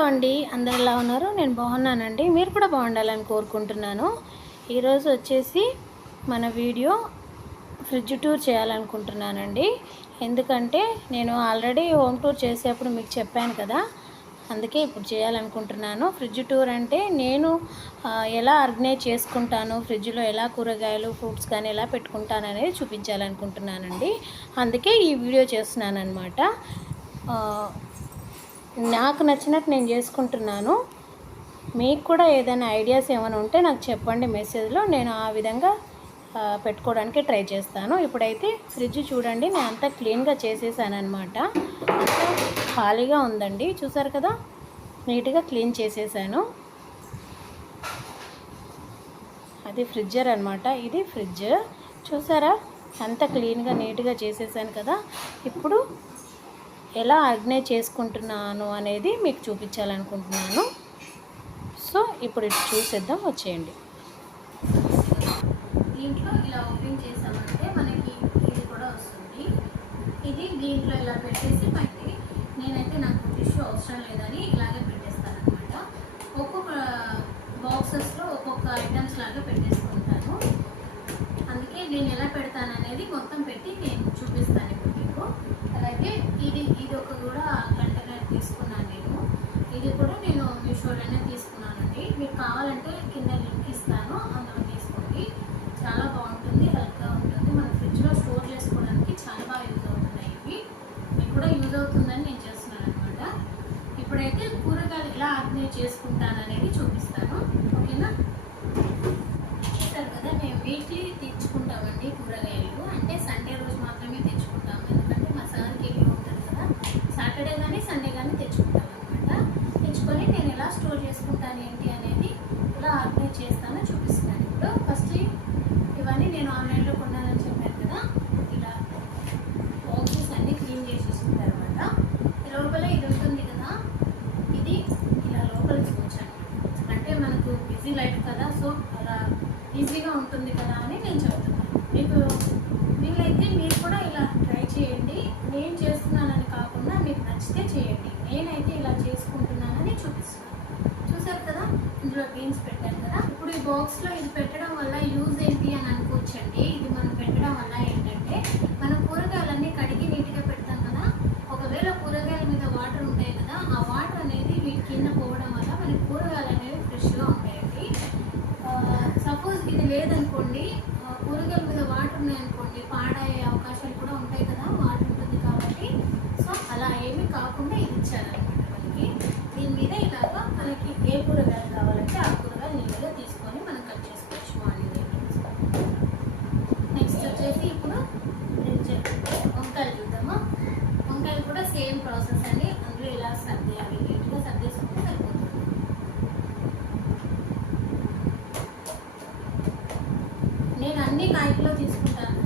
Hello అండి, అందరు ఎలా ఉన్నారు? నేను బాగున్నానండి. మీరు కూడా బాగుండాలని కోరుకుంటున్నాను. ఈరోజు వచ్చేసి మన వీడియో ఫ్రిడ్జ్ టూర్ చేయాలనుకుంటున్నానండి. ఎందుకంటే నేను ఆల్రెడీ హోమ్ టూర్ చేసేప్పుడు మీకు చెప్పాను కదా, అందుకే ఇప్పుడు చేయాలనుకుంటున్నాను. ఫ్రిడ్జ్ టూర్ అంటే నేను ఎలా ఆర్గనైజ్ చేసుకుంటాను, ఫ్రిడ్జ్లో ఎలా కూరగాయలు ఫ్రూట్స్ కానీ ఎలా పెట్టుకుంటాను అనేది చూపించాలనుకుంటున్నానండి. అందుకే ఈ వీడియో చేస్తున్నాను అనమాట. నాకు నచ్చినట్టు నేను చేసుకుంటున్నాను. మీకు కూడా ఏదైనా ఐడియాస్ ఏమైనా ఉంటే నాకు చెప్పండి మెసేజ్లో, నేను ఆ విధంగా పెట్టుకోవడానికి ట్రై చేస్తాను. ఇప్పుడైతే ఫ్రిడ్జ్ చూడండి, నేను అంతా క్లీన్గా చేసేసాను అనమాట. అంతా ఖాళీగా ఉందండి, చూసారు కదా, నీట్గా క్లీన్ చేసేసాను. అది ఫ్రిడ్జర్ అనమాట, ఇది ఫ్రిడ్జ్ చూసారా, అంతా క్లీన్గా నీట్గా చేసేసాను కదా. ఇప్పుడు ఎలా ఆర్గనైజ్ చేసుకుంటున్నాను అనేది మీకు చూపించాలనుకుంటున్నాను. సో ఇప్పుడు ఇది చూసేద్దాం, వచ్చేయండి. దీంట్లో ఇలా ఓపెన్ చేసామంటే మనకి ఇది కూడా వస్తుంది. ఇది దీంట్లో ఇలా పెట్టేసి పైకి, నేనైతే నాకు టిష్యూ అవసరం లేదని ఇలాగే పెట్టేస్తాను అనమాట. ఒక్కొక్క బాక్సెస్లో ఒక్కొక్క ఐటమ్స్ లాగా పెట్టేసుకుంటాను. అందుకే నేను ఎలా పెడతాను అనేది మొత్తం పెట్టి నేను చూపిస్తాను ఇప్పుడు మీకు. అలాగే ఇది ఒక కూడా కంటైనర్ తీసుకున్నాను నేను. ఇది కూడా నేను మీషోలోనే తీసుకున్నానండి. మీకు కావాలంటే కింద లింక్ ఇస్తాను, అందులో తీసుకోండి. చాలా బాగుంటుంది, హెల్ప్గా ఉంటుంది. మన ఫ్రిడ్జ్లో స్టోర్ చేసుకోవడానికి చాలా బాగా యూజ్ అవుతున్నాయి. ఇవి మీకు కూడా యూజ్ అవుతుందని నేను చేస్తున్నాను అనమాట. ఇప్పుడైతే కూరగాయలు ఎలా ఆర్గనైజ్ చేసుకుంటాను అనేది చూపిస్తాను, ఓకేనా? చూస్తారు కదా, మేము వీక్లీ తెచ్చుకుంటామండి కూరగాయలు. అంటే సండే రోజు మాత్రమే తెచ్చుకుంటాము, ఎందుకంటే మా సార్కి వెళ్ళి ఉంటుంది కదా. సాటర్డే కానీ సండే కానీ తెచ్చుకుంటాం అనమాట. తెచ్చుకొని నేను ఎలా స్టోర్ చేసుకుంటాను ఏంటి అనేది, ఎలా ఆర్గనైజ్ చేస్తానో చూపిస్తాను. ఇప్పుడు ఫస్ట్ ఇవన్నీ నేను ఆన్లైన్లో కొన్నానని చెప్పాను కదా, ఇలా బాక్సెస్ అన్నీ క్లీన్ చేసేసిన తర్వాత లోపల ఇది ఉంటుంది కదా, ఇది ఇలా లోపలికి వచ్చాను. అంటే మనకు బిజీ లైఫ్ కదా, సో అలా ఈజీగా ఉంటుంది కదా అని నేను చెప్తున్నాను. మీకు వీలైతే మీరు కూడా ఇలా ట్రై చేయండి. నేను చేస్తున్నానని కాకుండా మీకు నచ్చితే చేయండి. నేనైతే ఇలా చేసుకుంటున్నానని చూపిస్తున్నాను. చూసారు కదా, ఇందులో బీన్స్ పెట్టాను కదా. ఇప్పుడు ఈ బాక్స్లో ఇది పెట్టడం వల్ల యూజ్ ఏంటి అని అనుకోవచ్చండి. ఇది మనం పెట్టడం వల్ల ఏంటంటే, మనం కూరగాయలన్నీ కడిగి నీట్గా పెడతాం కదా. ఒకవేళ కూరగాయల మీద వాటర్ ఉంటాయి కదా, ఆ వాటర్ అనేది వీటి కింద పోవడం వల్ల మనకి కూరగాయలు అనేవి ఫ్రెష్గా ఉంటాయండి. సపోజ్ ఇది లేదనుకోండి, కూరగాయల మీద వాటర్ ఉన్నాయనుకోండి, పాడయ్యే అవకాశాలు కూడా ఉంటాయి కదా, వాటర్ ఉంటుంది కాబట్టి. సో అలా ఏమీ కాకుండా ఇది ఇచ్చారనమాట మనకి. దీని మీద ఇలాగా మనకి ఏ కూరగాయలు కావాలంటే ఆ కూరగాయలు నీట్గా తీసుకొని మనం కట్ చేసుకోవచ్చు మార్నింగ్ ఐటమ్స్. నెక్స్ట్ వచ్చేసి ఇప్పుడు వంకాయలు చూద్దామా. వంకాయలు కూడా సేమ్ ప్రాసెస్ అండి. అందులో ఇలా సర్దేయాలి, నీట్గా సర్దేసుకుంటే సరిపోతుంది. నేను అన్ని కాయకిలో తీసుకుంటాను,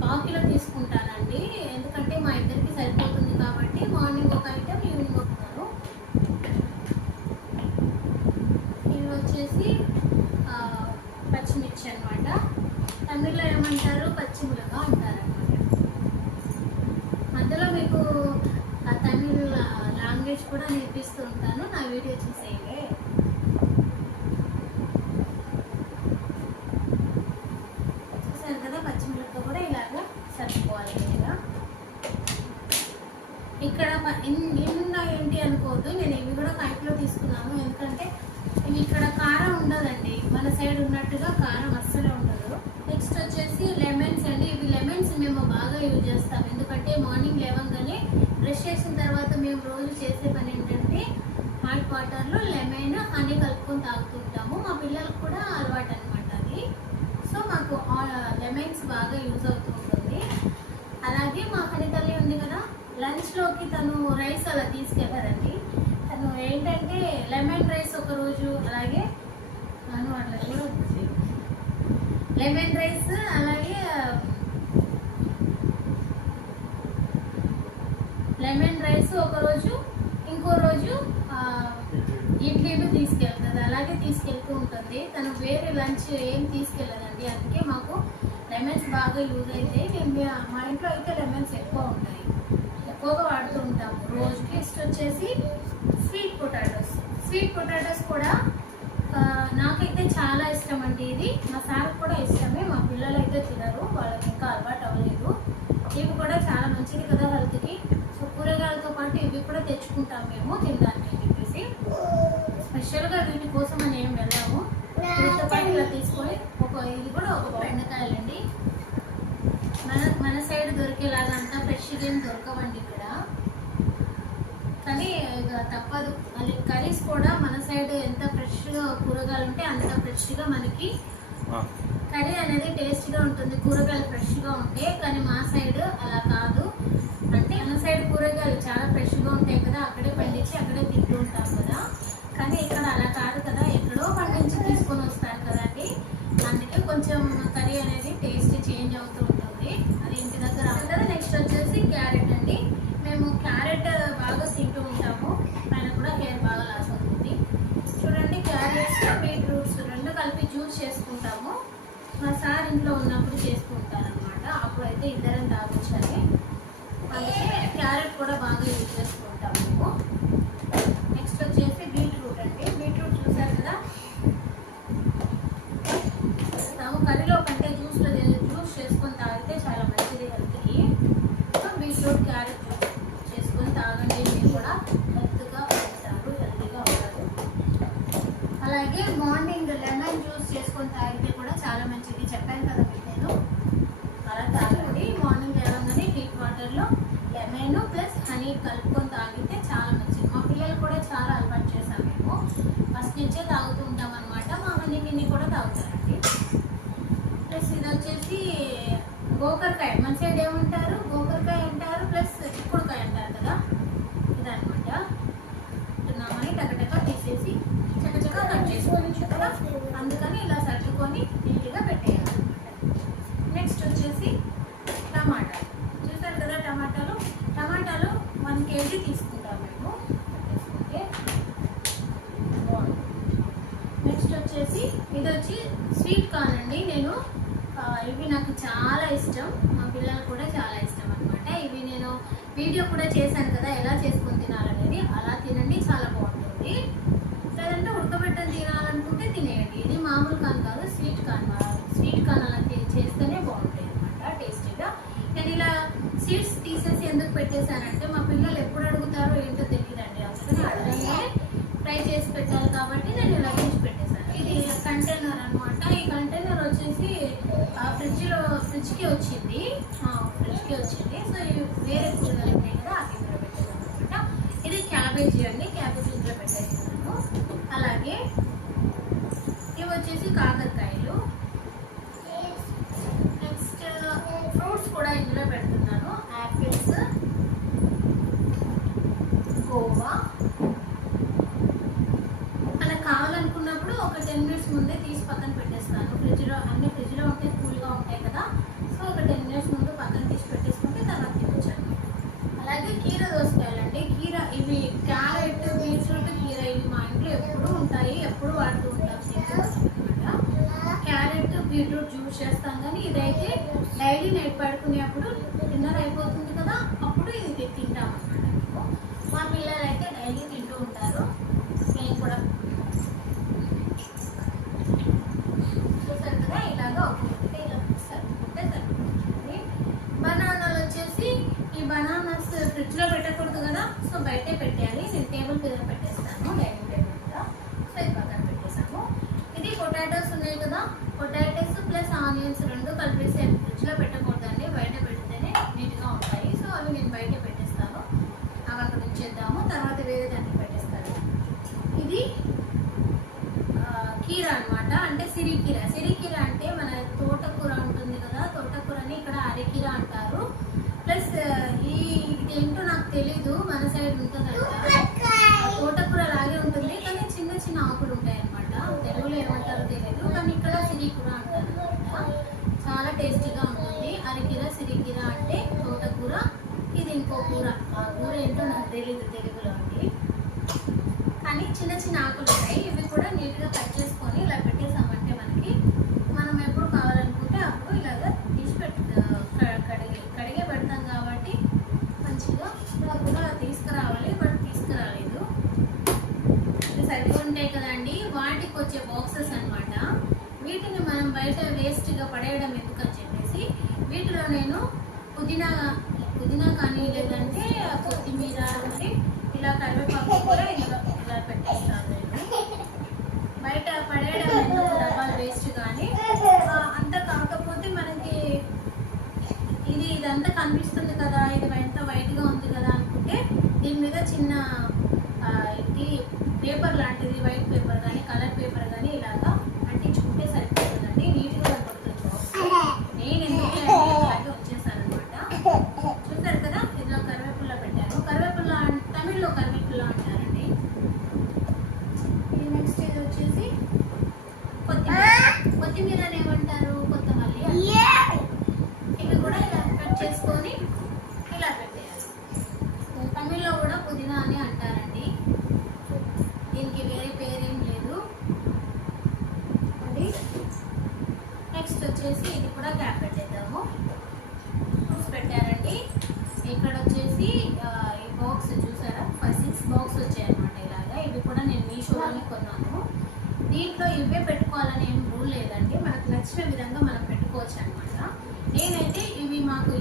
పావు కిలో తీసుకుంటానండి. ఎందుకంటే మా ఇద్దరికి సరిపోతుంది కాబట్టి మార్నింగ్ ఒక ఐటమ్, ఈవినింగ్ వస్తున్నారు. ఇవి వచ్చేసి పచ్చిమిర్చి అనమాట. తమిళ్లో ఏమంటారు, పచ్చిమిరప అంటారనమాట. మధ్యలో మీకు తమిళ్ లాంగ్వేజ్ కూడా నేర్పిస్తూ ఉంటాను, నా వీడియో చూసేయండి. ఇక్కడ ఎన్ని ఏంటి అనుకోవద్దు, నేను ఇవి కూడా కైట్లో తీసుకున్నాను. ఎందుకంటే ఇవి ఇక్కడ కారం ఉండదండి, మన సైడ్ ఉన్నట్టుగా కారం అస్సలే ఉండదు. నెక్స్ట్ వచ్చేసి లెమన్స్ అండి. ఇవి లెమన్స్ మేము బాగా యూజ్ చేస్తాం, ఎందుకంటే మార్నింగ్ లేవగానే బ్రష్ చేసిన తర్వాత మేము రోజు చేసే పని ఏంటంటే హాట్ వాటర్లో లెమన్ హనీ కలుపుకొని తాగుతుంటాము. మా పిల్లలకు కూడా అలవాటు అనమాట అది. సో మాకు లెమన్స్ బాగా యూజ్ అవుతూ ఉంటుంది. అలాగే మా హనీ తల్లి ఉంది కదా, లంచ్లోకి తను రైస్ అలా తీసుకెళ్ళారండి. తను ఏంటంటే లెమన్ రైస్ ఒకరోజు, అలాగే తను అట్లా కూడా లెమన్ రైస్, అలాగే లెమన్ రైస్ ఒకరోజు, ఇంకో రోజు ఇడ్లీలు తీసుకెళ్తుంది. అలాగే తీసుకెళ్తూ ఉంటుంది తను. వేరే లంచ్ ఏం తీసుకెళ్ళదండి. అందుకే మాకు లెమన్స్ బాగా యూజ్ అయితే, మా ఇంట్లో అయితే లెమన్స్ ఎక్కువ ఉంటాయి, ఎక్కువగా వాడుతూ ఉంటాము. రోజుకి వచ్చేసి స్వీట్ పొటాటోస్ కూడా నాకైతే చాలా ఇష్టం అండి. ఇది మా సార్ కూడా ఇష్టమే, మా పిల్లలు అయితే తినరు, వాళ్ళకి ఇంకా అలవాటు అవ్వలేదు. ఇవి కూడా చాలా మంచిది కదా హెల్త్కి. సో కూరగాయలతో పాటు ఇవి కూడా తెచ్చుకుంటాం మేము తినడానికి అని చెప్పేసి. స్పెషల్గా వీటి కోసం అని ఏం వెళ్ళాము, వీటితో పాటు ఇలా తీసుకొని ఇది కూడా ఒక బెండకాయలండి. మన సైడ్ దొరికేలాగా అంతా ఫ్రెష్గా ఏం దొరకవండి ఇక్కడ, కానీ ఇక తప్పదు. మళ్ళీ కర్రీస్ కూడా మన సైడ్ ఎంత ఫ్రెష్గా కూరగాయలు ఉంటే అంత ఫ్రెష్గా మనకి కర్రీ అనేది టేస్ట్గా ఉంటుంది, కూరగాయలు ఫ్రెష్గా ఉంటే. కానీ మా సైడ్ అలా కాదు, అంటే మన సైడ్ కూరగాయలు చాలా ఫ్రెష్గా ఉంటాయి కదా, అక్కడే పండించి అక్కడే తింటూ ఉంటాం కదా. కానీ ఇక్కడ అలా కాదు కదా, ఎక్కడో పండించి తీసుకొని వస్తారు కదండి. అందుకే కొంచెం కర్రీ అనేది టేస్ట్ చేంజ్ అవుతూ ఉంటుంది. అది ఇంటి దగ్గర ఉంటుంది. నెక్స్ట్ వచ్చేసి క్యారెట్ అండి. మేము క్యారెట్ బాగా తింటూ ఉంటాము, పైన కూడా హెయిర్ బాగా లాస్ అవుతుంది. చూడండి, క్యారెట్స్ బీట్రూట్స్ రెండు కలిపి జ్యూస్ చేసుకుంటాము. మా సార్ ఇంట్లో ఉన్నప్పుడు చేసుకుంటారు అనమాట, అప్పుడైతే ఇద్దరం తాగొచ్చని. అందుకే క్యారెట్ కూడా బాగా యూజ్ చేసుకుంటాము మేము. నెక్స్ట్ వచ్చేసి బీట్రూట్ అండి. బీట్రూట్ చూసారు కదా, కర్రీలో కంటే జ్యూస్ చేసుకొని తాగితే చాలా మంచిది హెల్త్కి. సో బీట్రూట్ క్యారెట్ చేసుకొని తాగండి, మీరు కూడా హెల్త్గా ఉంటారు, హెల్తీగా ఉంటారు. అలాగే మార్నింగ్ లెమన్ జ్యూస్ చేసుకొని తాగితే కూడా చాలా మంచిది, చెప్పాను కదా మీకు నేను. అలా తాగండి, మార్నింగ్ లేవగానే హీట్ వాటర్లో లెమన్ ప్లస్ హనీ కలుపుకొని తాగితే చాలా మంచిది. మా పిల్లలు కూడా చాలా అలవాటు చేసాం మేము, ఫస్ట్ నుంచే తాగుతూ ఉంటాం అనమాట. మా హనీ కూడా తాగుతారండి. ప్లస్ ఇది వచ్చేసి గోకరకాయ, మన సైడ్ ఏమంటారు, గోకరకాయ అంటారు, ప్లస్ చిక్కుడుకాయ అంటారు కదా, ఇదనమాట. తిన్నామని టకటక తీసేసి చక్కచక్క కట్ చేసుకోవచ్చు కదా, అందుకని ఇలా సర్దుకొని నీట్గా పెట్టేయాలన్నమాట. నెక్స్ట్ వచ్చేసి టమాటా, చూసారు కదా టమాటాలు 1 kg తీసుకుంటాం మేము తీసుకుంటే. నెక్స్ట్ వచ్చేసి ఇది వచ్చి స్వీట్ కార్న్ అండి. ఇవి నాకు చాలా ఇష్టం, మా పిల్లలు కూడా చాలా ఇష్టం అనమాట. ఇవి నేను వీడియో కూడా చేశాను కదా, ఎలా చేసుకొని తినాలనేది. అలా తినండి, చాలా బాగుంటుంది. లేదంటే ఉడకబెట్టని తినాలనుకుంటే తినేయండి. ఇది మామూలు కార్న్ కాదు, స్వీట్ కార్న్ అలా చేస్తేనే బాగుంటాయి అనమాట టేస్టీగా. నేను ఇలా సీడ్స్ తీసేసి ఎందుకు పెట్టేశానంటే, మా పిల్లలు ఎప్పుడు అడుగుతారో ఏంటో తెలియదండి, అందుకని అడగనే ఫ్రై చేసి పెట్టాలి కాబట్టి నేను ఇలా తీసి పెట్టేశాను. ఇది కంటైనర్ అనమాట. ఈ కంటైనర్ వచ్చేసి ఫ్రిడ్జ్కి వచ్చింది. సో వేరే కూరగాయలు ఉంటాయి కదా, అది ఇందులో పెట్టేసాను అనమాట. ఇది క్యాబేజీ అండి, క్యాబేజీ ఇందులో పెట్టేస్తున్నాను. అలాగే ఇవి వచ్చేసి కాకరకాయలు. నెక్స్ట్ ఫ్రూట్స్ కూడా ఇందులో పెడుతున్నాను, యాపిల్స్, గోవా. అలా కావాలనుకున్నప్పుడు ఒక 10 minutes ముందే తీసి పక్కన పెట్టేస్తాను. అన్ని ఫ్రిడ్జ్లో ఉంటే కూల్గా ఉంటాయి కదా, సో ఒక 10 minutes ముందు పక్కన తీసి పెట్టేసుకుంటే తర్వాత తినొచ్చు అనమాట. అలాగే కీర దోసకాయలండి. ఇవి క్యారెట్, బీట్రూట్, కీర ఇవి మా ఇంట్లో ఎప్పుడూ ఉంటాయి, ఎప్పుడు వాడుతూ ఉంటాం అనమాట. క్యారెట్ బీట్రూట్ జ్యూస్ చేస్తాం, కానీ ఇదైతే డైలీ నైట్ పడుకునేప్పుడు డిన్నర్ అయిపోతుంది కదా, అప్పుడు ఇది తింటాం అనమాట. మా పిల్లలు అయితే డైలీ తింటూ ఉంటారు, నేను కూడా. చూసారు కదా, ఇలాగా ఒక్కొక్కటి ఇలా సరిపోతే సరిపోతుంది. బనానాలు వచ్చేసి, ఈ బనానాస్ ఫ్రిడ్జ్లో పెట్టకూడదు కదా, సో బయటే పెట్టేయాలి. నేను టేబుల్ మీద పెట్టేస్తాను, డైనింగ్ టేబుల్ మీద. సో ఇది పక్కన పెట్టేసాము. ఇది పొటాటోస్ ఉన్నాయి కదా, పొటాటోస్ ప్లస్ ఆనియన్స్ రెండు కలిపేసి ఫ్రిడ్జ్లో పెట్టకూడదండి, బయట పెడితేనే నీట్గా ఉంటాయి. సో అవి నేను బయట పెట్టేస్తాను, అవి అక్కడ ఉంచేద్దాము, తర్వాత వేరే దానికి పెట్టేస్తాను. ఇది కీర అనమాట, అంటే సిరికీర. సిరికీర అంటే మన తోటకూర ఉంటుంది కదా, తోటకూరని ఇక్కడ అరకీర అంటారు. ప్లస్ ఇదేంటో నాకు తెలీదు, మన సైడ్ ఉంటుందంట. తోటకూర లాగే ఉంటుంది, కానీ చిన్న చిన్న ఆకులు ఉంటాయి అనమాట. తెలుగులో ఏమంటారో తెలియదు, కానీ ఇక్కడ సిరికూర అంటారు అనమాట. చాలా టేస్టీగా ఉంటుంది. అరకీర, సిరికీర అంటే తోటకూర. ఇది ఇంకో కూర, ఆ కూర ఏంటో నాకు తెలీదు తెలుగులో అండి, కానీ చిన్న చిన్న ఆకులు ఉంటాయి. ఇవి కూడా నీట్గా కట్ చేసుకొని ఇలా పెట్టేసామంటే మనం ఎప్పుడు కావాలనుకుంటే అప్పుడు ఇలాగ తీసి కడిగే పెడతాం కాబట్టి మంచిగా కూడా తీసుకురావాలి. బట్ బయట వేస్ట్గా పడేయడం ఎందుకని చెప్పేసి వీటిలో నేను పుదీనా కానీ లేదంటే కొత్తిమీర అంటే ఇలా కరివేపాకు కూడా ఇలా పెట్టేస్తాను నేను. బయట పడేయడం ఎందుకు డబ్బాలు వేస్ట్ కానీ అంత కాకపోతే మనకి ఇదంతా కనిపిస్తుంది కదా, ఇది ఎంత వైట్గా ఉంది కదా అనుకుంటే దీని మీద చిన్న ఇది పేపర్ లాంటిది వైట్ పేపర్ కానీ కలర్ పేపర్ కానీ ఇలాగా అంటించుకుంటే సరిపోతుందండి, నీట్గా కనపడుతుంది. నేను ఎందుకు అలాగే వచ్చేసాను అనమాట. చూసారు కదా, ఇందులో కరివేపుల్ల పెట్టాను. కరివేపుల్ల తమిళ్లో కరివేపుల్ల అంటారండి. నెక్స్ట్ ఇది వచ్చేసి కొత్తిమీర ఏమంటారు, కొత్తమల్లి. ఇవి కూడా ఇలా కట్ చేసుకొని ఇలా పెట్టేయాలి. తమిళ్లో కూడా పుదీనా అని అంటారండి, దీనికి వేరే పేరేం లేదు. నెక్స్ట్ వచ్చేసి ఇది కూడా క్యాప్ పెట్టేద్దాము. ఫ్రూట్స్ పెట్టారండి. ఇక్కడ వచ్చేసి ఈ బాక్స్ చూసారా, 5-6 బాక్స్ వచ్చాయి అనమాట ఇలాగా. ఇవి కూడా నేను మీషోలోనే కొన్నాను. దీంట్లో ఇవే పెట్టుకోవాలని ఏం రూల్ లేదండి, మనకు నచ్చిన విధంగా మనం పెట్టుకోవచ్చు అనమాట. నేనైతే ఇవి మాకు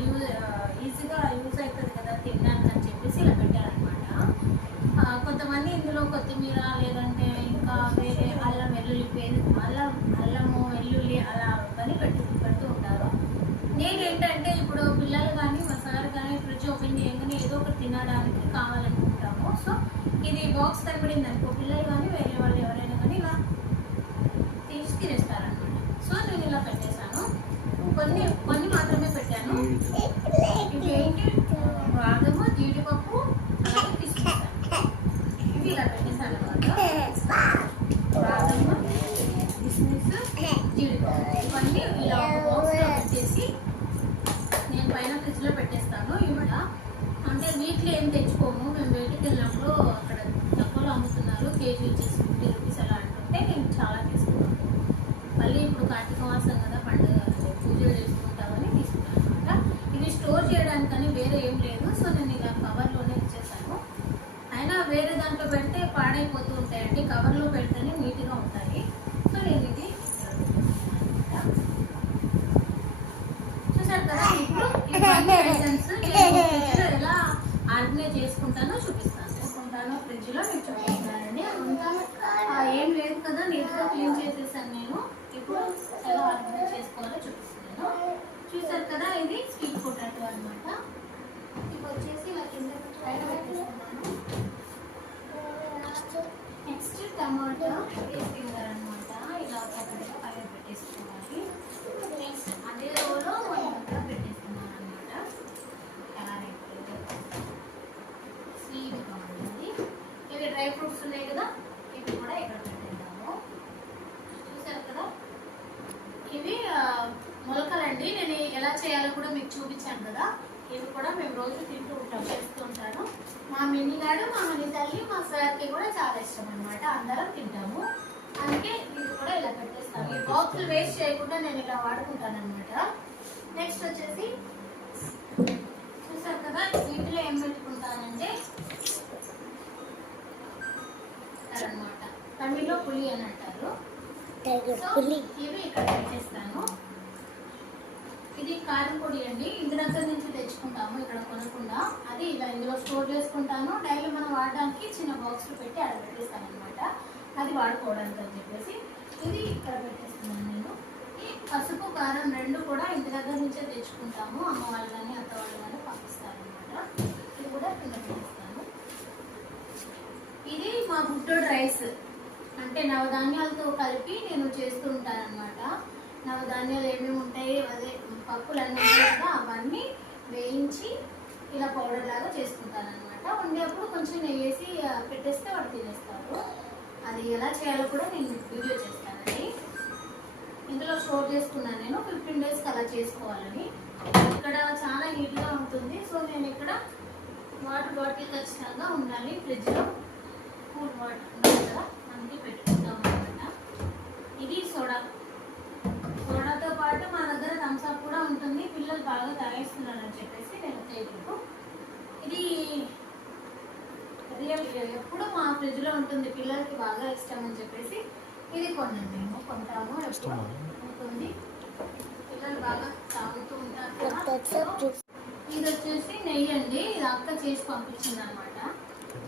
ఈజీగా యూజ్ అవుతుంది కదా తినడానికి అని చెప్పేసి ఇలా పెట్టారనమాట. కొంతమంది ఇందులో కొత్తిమీర లేదంటే ఇంకా వేరే అల్లం వెల్లుల్లి అల్లము వెల్లుల్లి అలా అని పెడుతూ ఉంటారు. నేనేంటంటే ఇప్పుడు పిల్లలు కానీ మా సార్ కానీ ఫ్రిడ్జ్ ఓపెన్ చేయగానే ఏదో ఒకటి తినడానికి కావాలనుకుంటాము. సో ఇది బాక్స్ కనబడింది అనుకో, పిల్లలు కానీ వేరే వాళ్ళు ఎవరైనా కానీ ఇలా తీసి తినేస్తారనమాట. సో నేను ఇలా పెట్టేశాను. కొన్ని మాత్రమే పెట్టాను. ఇవి ఏంటి, బాదము జీడిపప్పు అలాగే తీసుకుంటాను. ఇవి ఇలా పెట్టేశాను అనమాట. బాదము కిస్మిస్ జీడిపప్పు ఇవన్నీ ఇలా ఒక బాక్స్లో పెట్టేసి నేను పైన ఫ్రిడ్జ్లో పెట్టేస్తాను. ఇవిడ అంటే వీటిలో ఏం తెచ్చుకోము, మేము బయటికి వెళ్ళినప్పుడు అక్కడ తక్కువలో అమ్ముతున్నారు, కేజీ వచ్చేసి 50 రూపీస్ అలా అంటుంటే నేను చాలా తీసుకున్నాను. మళ్ళీ ఇప్పుడు కార్తీక మాసం కదా, పండుగ పూజలు చేసుకుంటామని తీసుకున్నాను అనమాట. ఇది స్టోర్ చేయడానికని వేరే ఏం లేదు. సో నేను ఇలా కవర్లోనే ఇచ్చేసాను. అయినా వేరే దాంట్లో పెడితే పాడైపోతూ ఉంటాయండి, కవర్లో పెడితేనే నీట్గా ఉంటాయి. సో నేను ఇది చూసారు కదా. ఇప్పుడు ఇవన్నీ ఐటమ్స్ నేను ఫ్రిడ్జ్లో ఎలా ఆర్గనైజ్ చేసుకుంటానో చూపిస్తాను. ఫ్రిడ్జ్లో నేను చూపిస్తానండి. అంతా ఏం లేదు కదా, నీట్గా క్లీన్ చేసేసాను నేను. ఇప్పుడు ఎలా ఆర్గనైజ్ చేసుకోవాలో చూపిస్తున్నాను. చూసారు కదా, ఇది స్వీట్ పొటాటో అనమాట. ఇప్పుడు వచ్చేసి ఇలా కింద పైన పెట్టేస్తున్నాను. నెక్స్ట్ టమాటో ఫింగర్ అనమాట, ఇలా ఒకటిగా పైన పెట్టేసుకోవాలి. నెక్స్ట్ అదే రోలో పెట్టేస్తున్నాను అనమాట. క్యారెట్, స్వీట్ బాగుంటుంది. ఇవి డ్రై ఫ్రూట్స్ ఉన్నాయి కదా, ఇవి కూడా ఇక్కడ పెట్టేద్దాము. చూసారు కదా, ఇవి మొలకలండి. నేను ఎలా చేయాలో కూడా మీకు చూపించాను కదా. ఇవి కూడా మేము రోజు తింటూ ఉంటాం, చేస్తూ ఉంటాను. మా మిన్నిగాడు, మా మిన్ని తల్లి, మా సార్కి కూడా చాలా ఇష్టం అనమాట. అందరం తింటాము. అందుకే ఇది కూడా ఇలా పెట్టేస్తాను. ఈ బాక్సులు వేస్ట్ చేయకుండా నేను ఇలా వాడుకుంటాను అనమాట. నెక్స్ట్ వచ్చేసి చూసారు కదా, వీటిలో ఏం పెట్టుకుంటానంటే అనమాట, తమిళ్లో పులి అని అంటారు. ఇవి ఇక్కడ పెట్టేస్తాను. ఇది కారం పొడి అండి, ఇంటి దగ్గర నుంచి తెచ్చుకుంటాము, ఇక్కడ కొనకుండా. అది ఇలా ఇందులో స్టోర్ చేసుకుంటాను. డైలీ మనం వాడడానికి చిన్న బాక్స్లో పెట్టి అక్కడ పెట్టేస్తాను అనమాట, అది వాడుకోవడానికి అని చెప్పేసి. ఇది ఇక్కడ పెట్టేస్తున్నాను నేను. ఈ పసుపు కారం రెండు కూడా ఇంటి దగ్గర నుంచే తెచ్చుకుంటాము, అమ్మ వాళ్ళు కానీ అత్త వాళ్ళు కానీ పంపిస్తారు అనమాట. ఇది కూడా కింద పెట్టేస్తాను. ఇది మా బుట్టోడ్ రైస్ అంటే నవధాన్యాలతో కలిపి నేను చేస్తూ ఉంటాను అనమాట. నవధాన్యాలు ఏమేమి ఉంటాయి, అదే పప్పులు అన్నీ ఉంటాయి కదా, అవన్నీ వేయించి ఇలా పౌడర్ లాగా చేసుకుంటాను అనమాట. వండేప్పుడు కొంచెం నెయ్యి వేసి పెట్టేస్తే వాడు తినేస్తారు. అది ఎలా చేయాలో కూడా నేను వీడియో చేస్తానండి. ఇందులో స్టోర్ చేసుకున్నాను నేను 15 డేస్కి అలా చేసుకోవాలని. ఇక్కడ చాలా నీట్గా ఉంటుంది. సో నేను ఇక్కడ వాటర్ బాటిల్ ఖచ్చితంగా ఉండాలి ఫ్రిడ్జ్లో, కూల్ వాటర్ ఉండాలి కదా, అందుకే పెట్టుకుంటాం అనమాట. ఇది సోడాతో పాటు మా దగ్గర థమ్స్ అప్ కూడా ఉంటుంది. పిల్లలు బాగా తాగేస్తున్నారని చెప్పేసి నేను తేజుకు ఇది ఎప్పుడు మా ఫ్రిడ్జ్లో ఉంటుంది, పిల్లలకి బాగా ఇష్టం అని చెప్పేసి ఇది కొన్నాను. మేము కొంటాము, ఎప్పుడు ఉంటుంది. పిల్లలు బాగా తాగుతూ ఉంటారు కదా. ఇది వచ్చేసి నెయ్యి అండి, ఇది అక్క చేసి పంపించింది అనమాట.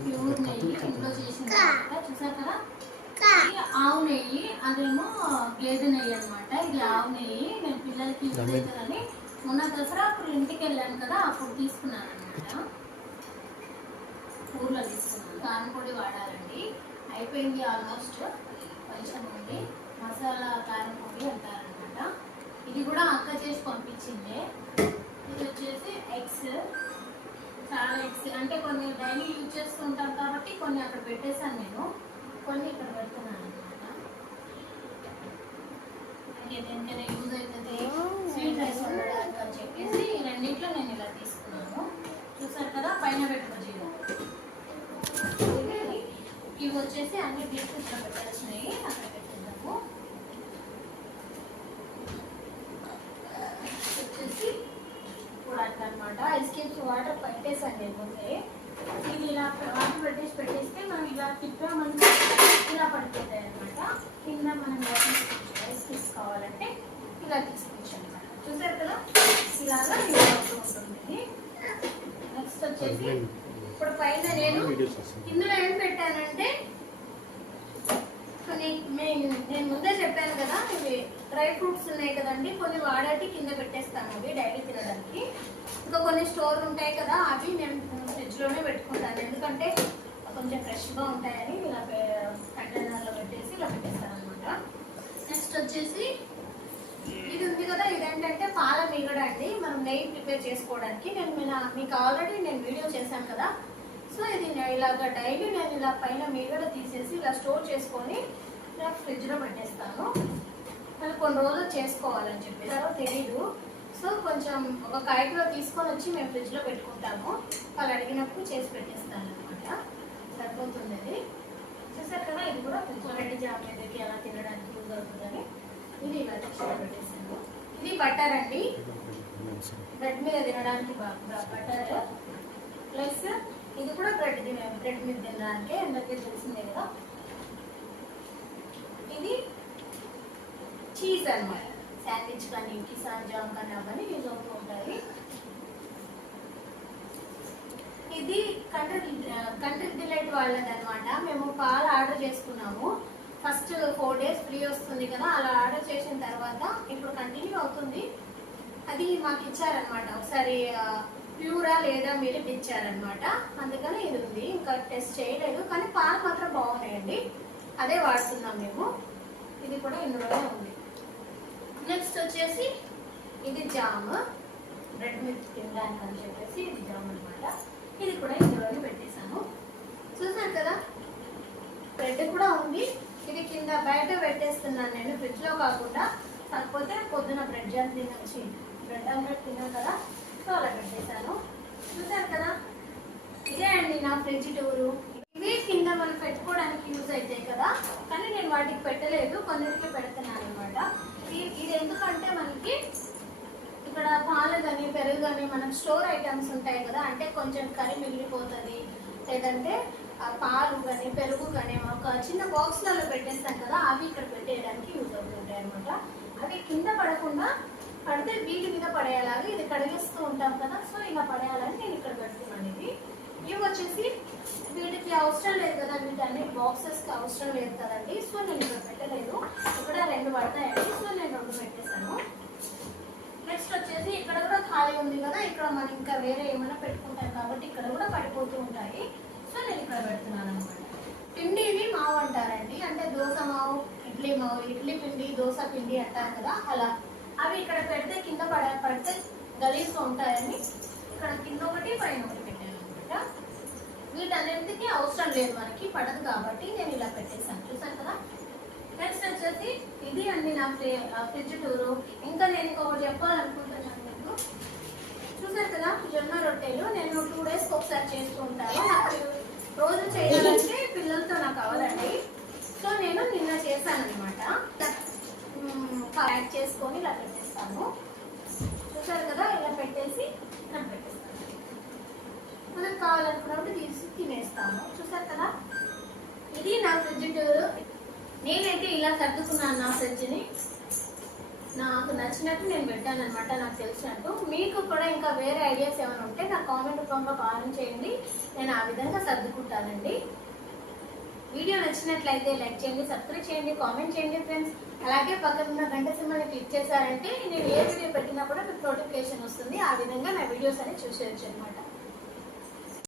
ప్యూర్ నెయ్యి ఇంట్లో చేసింది అనమాట. చూసారు కదా, ఇది ఆవు నెయ్యి, అదేమో గేదె నెయ్యి అనమాట. ఇది ఆవు నెయ్యి నేను పిల్లలకి యూజ్ అవుతుందని మొన్న దసరా అప్పుడు ఇంటికి వెళ్ళాను కదా, అప్పుడు తీసుకున్నాను అనమాట. ఊర్లో తీసుకున్నాను. కారం పొడి వాడాలండి, అయిపోయింది ఆల్మోస్ట్, కొంచెం ఉంది. మసాలా కారం పొడి అంటారనమాట. ఇది కూడా అక్క చేసి పంపించిందే. ఇది వచ్చేసి ఎగ్స్, చాలా ఎగ్స్ అంటే కొన్ని డైలీ యూజ్ చేస్తుంటాను కాబట్టి కొన్ని అక్కడ పెట్టేశాను నేను, కొన్ని ఇక్కడ పెడుతున్నాను అనమాట. దేనికైనా యూజ్ అవుతుంది, స్వీట్ రైస్ వండడానికి అని చెప్పేసి ఈ రెండింటిలో నేను ఇలా తీసుకున్నాను. చూసారు కదా, పైన పెట్టుకోవచ్చు. ఇవి వచ్చేసి అన్ని బిస్కెట్స్లో పెట్టాల్సినవి, అక్కడ పెట్టేద్దాము. వచ్చేసి కూడా అట్లా అనమాట. ఐస్ క్యూబ్స్ వాటర్ పెట్టేసాను నేను ముందే. ఇది ఇలా వాటర్ పెట్టేస్తే మనం ఇలా తిప్పామంటే ఇలా పడిపోతాయి అనమాట. కింద మనం ఐస్ క్యూబ్స్ కావాలంటే ఇలా తీసుకోవచ్చు అనమాట. చూసారు కదా, ఇలాగా యూజ్ అవుతూ ఉంటుంది. నెక్స్ట్ వచ్చేసి ఇప్పుడు పైన నేను ఇందులో ఏం పెట్టానంటే కొన్ని నేను ముందే చెప్పాను కదా, ఇవి డ్రై ఫ్రూట్స్ ఉన్నాయి కదండి, కొన్ని వాడేటి కింద పెట్టేస్తాను, అవి డైలీ తినడానికి. ఇంకా కొన్ని స్టోర్ ఉంటాయి కదా, అవి నేను ఫ్రిడ్జ్లోనే పెట్టుకుంటాను, ఎందుకంటే కొంచెం ఫ్రెష్గా ఉంటాయని ఇలా కంటైనర్లో పెట్టేసి ఇలా పెట్టేస్తాను అనమాట. నెక్స్ట్ వచ్చేసి ఇది ఉంది కదా, ఇదేంటంటే పాల మీగడ అండి, మనం నెయ్యి ప్రిపేర్ చేసుకోవడానికి. మీకు ఆల్రెడీ నేను వీడియో చేశాను కదా. సో ఇది ఇలాగ డైలీ నేను ఇలా పైన మీగడ తీసేసి ఇలా స్టోర్ చేసుకొని ఇలా ఫ్రిడ్జ్లో పెట్టేస్తాను. మళ్ళీ కొన్ని రోజులు చేసుకోవాలని చెప్పేసారో తెలీదు. సో కొంచెం ఒక కైట్లో తీసుకొని వచ్చి మేము ఫ్రిడ్జ్లో పెట్టుకుంటాము, వాళ్ళు అడిగినప్పుడు చేసి పెట్టేస్తాను అనమాట. సరిపోతుంది అది. చూసారు కదా, ఇది కూడా ఫ్రిడ్జ్లో రెడ్డి జామ్ మీదకి అలా తినడానికి యూజ్ అవుతుందని ఇది ఇలా ఫ్రిడ్జ్లో పెట్టేసాను. ఇది బటర్ అండి, బ్రెడ్ మీద తినడానికి బటర్, ప్లస్ ఇది కూడా బ్రెడ్ మీద తినడానికి, అందరికీ తెలిసిందే కదా. ఇది చీజ్ అనమాట, శాండ్విచ్ కానీ కిసాన్ జామ్ కానీ అవన్నీ యూజ్ అవుతూ ఉంటాయి. ఇది కంట్రీ డిలైట్ వాళ్ళది అనమాట. మేము పాలు ఆర్డర్ చేసుకున్నాము. ఫస్ట్ 4 days ఫ్రీ వస్తుంది కదా, అలా ఆర్డర్ చేసిన తర్వాత ఇప్పుడు కంటిన్యూ అవుతుంది. అది మాకు ఇచ్చారనమాట, ఒకసారి ప్యూరా లేదా మిల్క్ ఇచ్చారనమాట. అందుకని ఇది ఉంది, ఇంకా టెస్ట్ చేయలేదు, కానీ పాలు మాత్రం బాగున్నాయండి, అదే వాడుతున్నాం మేము. ఇది కూడా ఇందులోనే ఉంది. నెక్స్ట్ వచ్చేసి ఇది జామ్, బ్రెడ్ మీద తినడానికి అని చెప్పేసి ఇది జామ్ అనమాట. ఇది కూడా ఇందులోనే పెట్టేశాను. చూసారు కదా, బ్రెడ్ కూడా ఉంది. ఇది కింద బయట పెట్టేస్తున్నాను నేను, ఫ్రిడ్జ్లో కాకుండా. కాకపోతే పొద్దున బ్రెడ్ జామ్ తినొచ్చి బ్రెడ్ ఆమ్లెట్ తిన్నాను కదా, సో అలా పెట్టేశాను. చూసారు కదా, ఇదే అండి నా ఫ్రిడ్జ్ టూరు. ఇవి కింద మనం పెట్టుకోవడానికి యూజ్ అవుతాయి కదా, కానీ నేను వాటికి పెట్టలేదు, కొన్నిటికి పెడుతున్నాను అనమాట. ఇది ఎందుకంటే మనకి ఇక్కడ పాలు కానీ పెరుగు కానీ మనకు స్టోర్ ఐటమ్స్ ఉంటాయి కదా, అంటే కొంచెం కర్రీ మిగిలిపోతుంది, లేదంటే పాలు కానీ పెరుగు కానీ ఒక చిన్న బాక్స్లలో పెట్టేస్తాం కదా, అవి ఇక్కడ పెట్టేయడానికి యూజ్ అవుతుంటాయి అనమాట. అవి కింద పడకుండా, పడితే వీటి మీద పడేయాలని ఇది కడిగిస్తూ ఉంటాం కదా, సో ఇలా పడేయాలని నేను ఇక్కడ పెడుతున్నాను. ఇవి వచ్చేసి వీటికి అవసరం లేదు కదా, వీటన్ని బాక్సెస్కి అవసరం లేదు కదండి, సో నేను ఇక్కడ పెట్టలేదు. ఇక్కడ 2 పడతాయండి, సో నేను 2 పెట్టేశాను. నెక్స్ట్ వచ్చేసి ఇక్కడ కూడా ఖాళీ ఉంది కదా, ఇక్కడ మనం ఇంకా వేరే ఏమైనా పెట్టుకుంటాం కాబట్టి ఇక్కడ కూడా పడిపోతూ ఉంటాయి, సో నేను ఇక్కడ పెడుతున్నాను అనమాట. పిండివి మావు అంటారండి, అంటే దోశ మావు, ఇడ్లీ మావు, ఇడ్లీ పిండి దోశ పిండి అంటారు కదా, అలా. అవి ఇక్కడ పెడితే కింద పడితే గలీజ్గా ఉంటాయని ఇక్కడ కింద ఒకటి పైన ఒకటి పెట్టాను అనమాట. వీటన్నింటికి అవసరం లేదు, మనకి పడదు కాబట్టి నేను ఇలా పెట్టేశాను. చూసాను కదా. నెక్స్ట్ వచ్చేసి ఇది అండి నా ఫ్రిడ్జ్ టూరు. ఇంకా నేను ఇంకొకటి చెప్పాలనుకుంటున్నాను మీకు. చూసారు కదా, జొన్న రొట్టెలు నేను 2 daysకి ఒకసారి చేస్తూ ఉంటాను. నాకు రోజు చేయాలంటే పిల్లలతో నాకు అవ్వదండి, సో నేను నిన్న చేశాను అనమాట. యాడ్ చేసుకొని ఇలా పెట్టేస్తాను. చూసారు కదా, ఇలా పెట్టేసి ఇలా పెట్టేస్తాను. మనం కావాలనుకున్నప్పుడు తీసి తినేస్తాము. చూసారు కదా, ఇది నా ఫ్రిడ్జ్ టూరు. నేనైతే ఇలా సర్దుకున్నాను నా ఫ్రిడ్జ్ని. నాకు నచ్చినట్టు నేను పెట్టాను అనమాట, నాకు తెలిసినట్టు. మీకు కూడా ఇంకా వేరే ఐడియాస్ ఏమైనా ఉంటే నాకు కామెంట్ రూపంలో కామెంట్ చేయండి, నేను ఆ విధంగా సర్దుకుంటానండి. వీడియో నచ్చినట్లయితే లైక్ చేయండి, సబ్స్క్రైబ్ చేయండి, కామెంట్ చేయండి ఫ్రెండ్స్. అలాగే పక్కన ఉన్న గంట సింబల్ని క్లిక్ చేశారంటే నేను ఏ వీడియో పెట్టినా కూడా మీకు నోటిఫికేషన్ వస్తుంది. ఆ విధంగా నా వీడియోస్ అని చూసేయచ్చు అనమాట.